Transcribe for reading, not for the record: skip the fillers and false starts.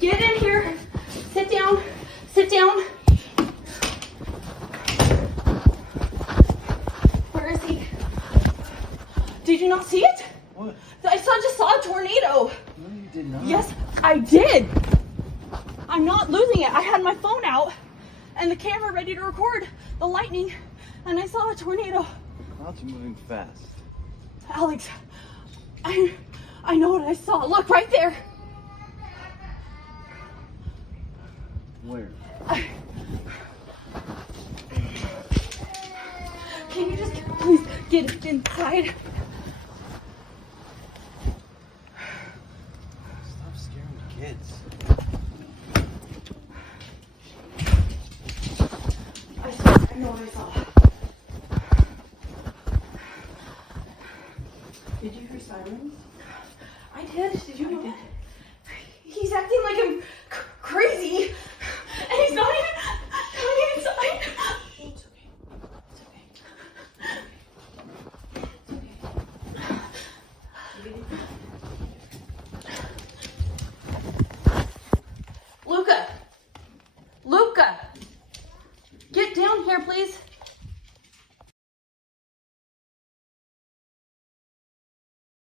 Get in here. Sit down. Sit down. Where is he? Did you not see it? What? Just saw a tornado. No, you did not. Yes, I did. I'm not losing it. I had my phone out and the camera ready to record the lightning, and I saw a tornado. Clouds are moving fast. Alex, I know what I saw. Look, right there. Where? Can you just please get inside? Stop scaring the kids. I know what I saw. Did you hear sirens? I did. Did you know that? He's acting like I'm crazy, and he's not even coming inside. It's okay. It's okay. Luca, get down here, please.